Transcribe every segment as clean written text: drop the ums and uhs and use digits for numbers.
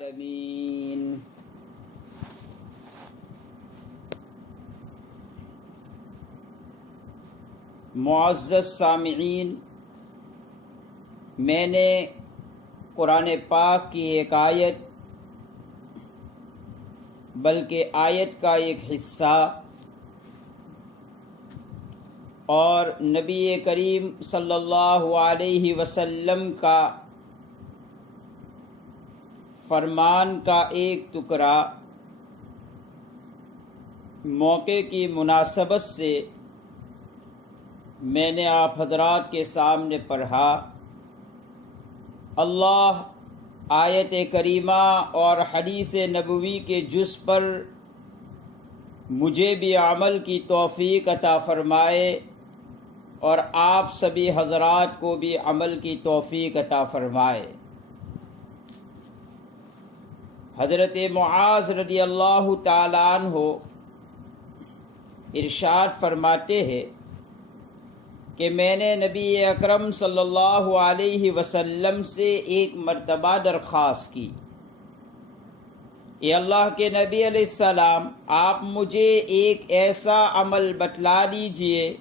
العالمین۔ معزز سامعین، میں نے قرآن پاک کی ایک آیت بلکہ آیت کا ایک حصہ اور نبی کریم صلی اللہ علیہ وسلم کا فرمان کا ایک ٹکڑا موقع کی مناسبت سے میں نے آپ حضرات کے سامنے پڑھا۔ اللہ آیت کریمہ اور حدیث نبوی کے جز پر مجھے بھی عمل کی توفیق عطا فرمائے اور آپ سبھی حضرات کو بھی عمل کی توفیق عطا فرمائے۔ حضرت معاذ رضی اللہ تعالیٰ عنہ ارشاد فرماتے ہیں کہ میں نے نبی اکرم صلی اللہ علیہ وسلم سے ایک مرتبہ درخواست کی، اے اللہ کے نبی علیہ السلام، آپ مجھے ایک ایسا عمل بتلا دیجئے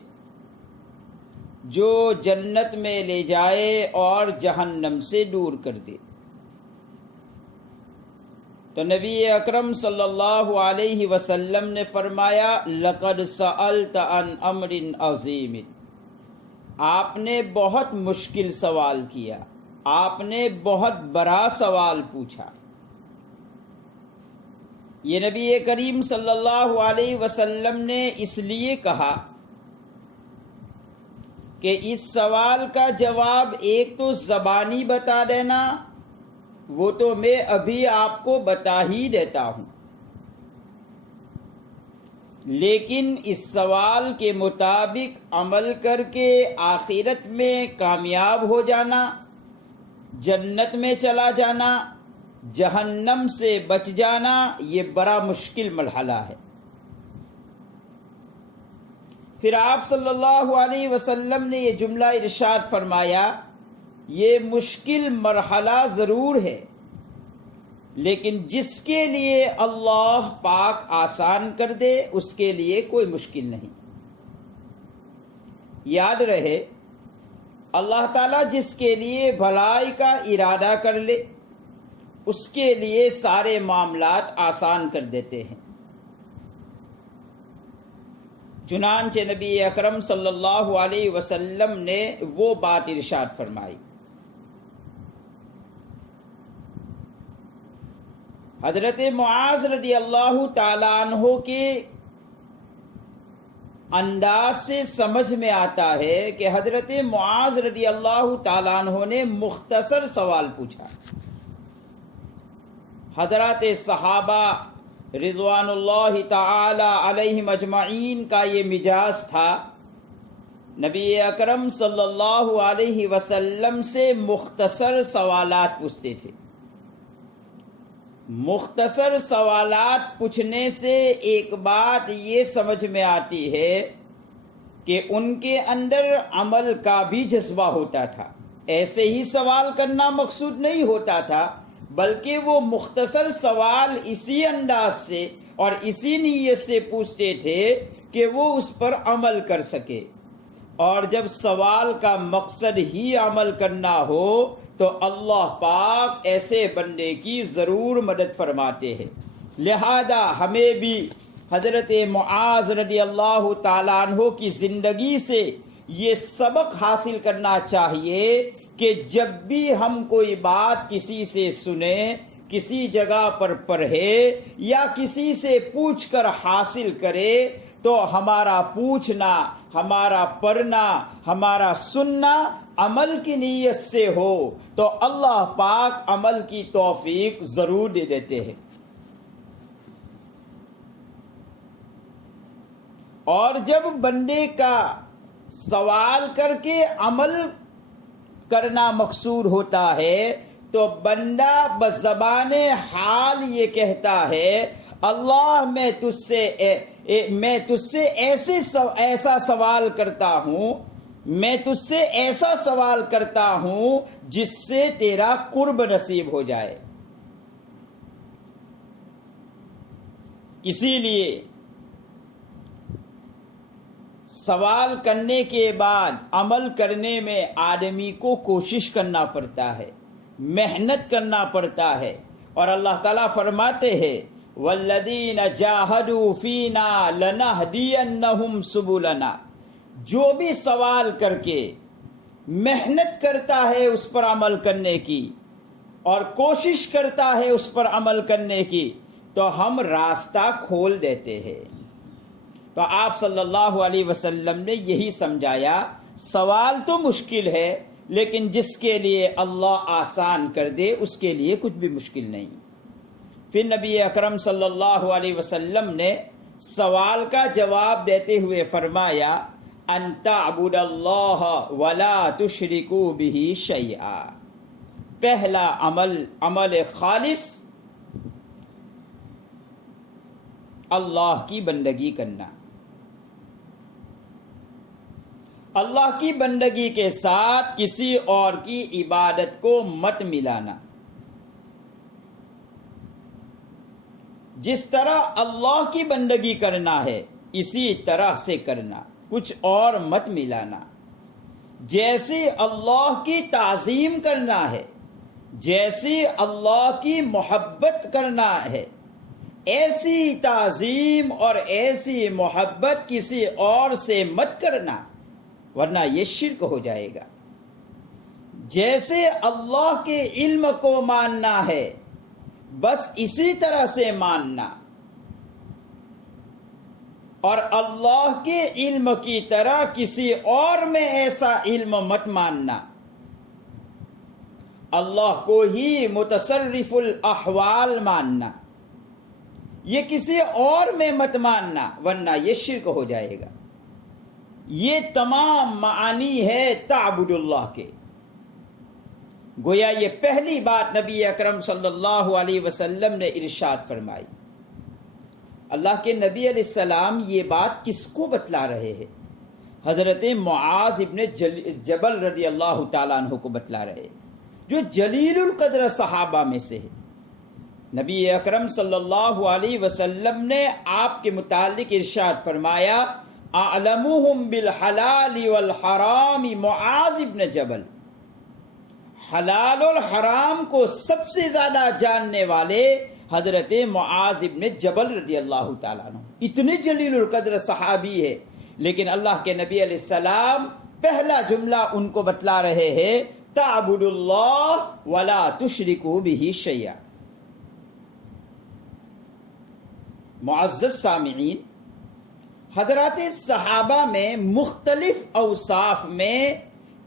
جو جنت میں لے جائے اور جہنم سے دور کر دے۔ تو نبی اکرم صلی اللہ علیہ وسلم نے فرمایا، لقد سألت عن امر عظیم، آپ نے بہت مشکل سوال کیا، آپ نے بہت بڑا سوال پوچھا۔ یہ نبی کریم صلی اللہ علیہ وسلم نے اس لیے کہا کہ اس سوال کا جواب ایک تو زبانی بتا دینا، وہ تو میں ابھی آپ کو بتا ہی دیتا ہوں، لیکن اس سوال کے مطابق عمل کر کے آخرت میں کامیاب ہو جانا، جنت میں چلا جانا، جہنم سے بچ جانا، یہ بڑا مشکل مرحلہ ہے۔ پھر آپ صلی اللہ علیہ وسلم نے یہ جملہ ارشاد فرمایا، یہ مشکل مرحلہ ضرور ہے، لیکن جس کے لیے اللہ پاک آسان کر دے اس کے لیے کوئی مشکل نہیں۔ یاد رہے، اللہ تعالیٰ جس کے لیے بھلائی کا ارادہ کر لے اس کے لیے سارے معاملات آسان کر دیتے ہیں۔ چنانچہ نبی اکرم صلی اللہ علیہ وسلم نے وہ بات ارشاد فرمائی۔ حضرت معاذ رضی اللہ تعالیٰ عنہ کے انداز سے سمجھ میں آتا ہے کہ حضرت معاذ رضی اللہ تعالیٰ عنہ نے مختصر سوال پوچھا۔ حضرات صحابہ رضوان اللہ تعالی علیہم اجمعین کا یہ مزاج تھا، نبی اکرم صلی اللہ علیہ وسلم سے مختصر سوالات پوچھتے تھے۔ مختصر سوالات پوچھنے سے ایک بات یہ سمجھ میں آتی ہے کہ ان کے اندر عمل کا بھی جذبہ ہوتا تھا۔ ایسے ہی سوال کرنا مقصود نہیں ہوتا تھا، بلکہ وہ مختصر سوال اسی انداز سے اور اسی نیت سے پوچھتے تھے کہ وہ اس پر عمل کر سکے، اور جب سوال کا مقصد ہی عمل کرنا ہو تو اللہ پاک ایسے بندے کی ضرور مدد فرماتے ہیں۔ لہذا ہمیں بھی حضرت معاذ رضی اللہ تعالیٰ عنہ کی زندگی سے یہ سبق حاصل کرنا چاہیے کہ جب بھی ہم کوئی بات کسی سے سنیں، کسی جگہ پر پڑھے یا کسی سے پوچھ کر حاصل کرے تو ہمارا پوچھنا، ہمارا پڑھنا، ہمارا سننا عمل کی نیت سے ہو تو اللہ پاک عمل کی توفیق ضرور دے دیتے ہیں۔ اور جب بندے کا سوال کر کے عمل کرنا مقصود ہوتا ہے تو بندہ بزبان حال یہ کہتا ہے، اللہ میں تجھ سے ایسا سوال کرتا ہوں، میں تجھ سے ایسا سوال کرتا ہوں جس سے تیرا قرب نصیب ہو جائے۔ اسی لیے سوال کرنے کے بعد عمل کرنے میں آدمی کو کوشش کرنا پڑتا ہے، محنت کرنا پڑتا ہے، اور اللہ تعالیٰ فرماتے ہیں والذین جاہدوا فینا لنہدینہم سبلنا، جو بھی سوال کر کے محنت کرتا ہے اس پر عمل کرنے کی اور کوشش کرتا ہے اس پر عمل کرنے کی، تو ہم راستہ کھول دیتے ہیں۔ تو آپ صلی اللہ علیہ وسلم نے یہی سمجھایا، سوال تو مشکل ہے لیکن جس کے لیے اللہ آسان کر دے اس کے لیے کچھ بھی مشکل نہیں۔ پھر نبی اکرم صلی اللہ علیہ وسلم نے سوال کا جواب دیتے ہوئے فرمایا ان تعبد اللہ ولا تشرکوا بہ شیئا، پہلا عمل خالص اللہ کی بندگی کرنا، اللہ کی بندگی کے ساتھ کسی اور کی عبادت کو مت ملانا، جس طرح اللہ کی بندگی کرنا ہے اسی طرح سے کرنا، کچھ اور مت ملانا۔ جیسے اللہ کی تعظیم کرنا ہے، جیسے اللہ کی محبت کرنا ہے، ایسی تعظیم اور ایسی محبت کسی اور سے مت کرنا، ورنہ یہ شرک ہو جائے گا۔ جیسے اللہ کے علم کو ماننا ہے بس اسی طرح سے ماننا، اور اللہ کے علم کی طرح کسی اور میں ایسا علم مت ماننا۔ اللہ کو ہی متصرف الاحوال ماننا، یہ کسی اور میں مت ماننا ورنہ یہ شرک ہو جائے گا۔ یہ تمام معانی ہے تعبد اللہ کے۔ گویا یہ پہلی بات نبی اکرم صلی اللہ علیہ وسلم نے ارشاد فرمائی۔ اللہ کے نبی علیہ السلام یہ بات کس کو بتلا رہے ہیں؟ حضرت معاذ ابن جبل رضی اللہ تعالیٰ عنہ کو بتلا رہے ہیں، جو جلیل القدر صحابہ میں سے ہے۔ نبی اکرم صلی اللہ علیہ وسلم نے آپ کے متعلق ارشاد فرمایا اعلمهم بالحلال والحرام معاذ ابن جبل، حلال اور حرام کو سب سے زیادہ جاننے والے حضرت معاذ ابن جبل رضی اللہ تعالیٰ عنہ۔ اتنے جلیل القدر صحابی ہے، لیکن اللہ کے نبی علیہ السلام پہلا جملہ ان کو بتلا رہے ہیں تعبد اللہ ولا تشرکوا بہ شیئا۔ معزز سامعین، حضرات صحابہ میں مختلف اوصاف میں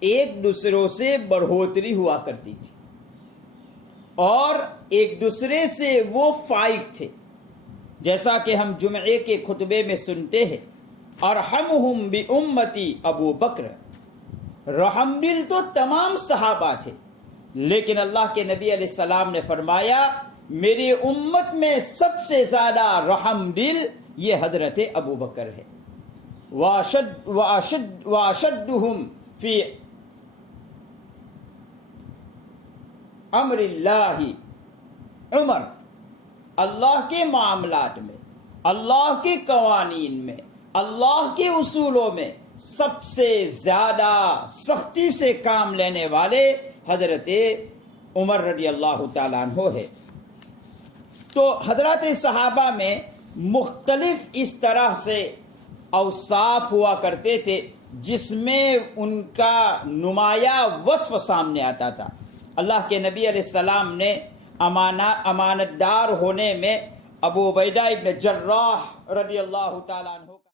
ایک دوسروں سے بڑھوتری ہوا کرتی تھی اور ایک دوسرے سے وہ فائق تھے، جیسا کہ ہم جمعے کے خطبے میں سنتے ہیں ارحمہم بامتی ابو بکر۔ رحم دل تو تمام صحابہ تھے، لیکن اللہ کے نبی علیہ السلام نے فرمایا میری امت میں سب سے زیادہ رحم دل یہ حضرت ابو بکر ہے۔ واشدہم فی امر اللہ عمر، اللہ کے معاملات میں، اللہ کے قوانین میں، اللہ کے اصولوں میں سب سے زیادہ سختی سے کام لینے والے حضرت عمر رضی اللہ تعالیٰ عنہ ہے۔ تو حضرات صحابہ میں مختلف اس طرح سے اوصاف ہوا کرتے تھے جس میں ان کا نمایاں وصف سامنے آتا تھا۔ اللہ کے نبی علیہ السلام نے امانت دار ہونے میں ابو عبیدہ ابن جراح رضی اللہ تعالیٰ عنہ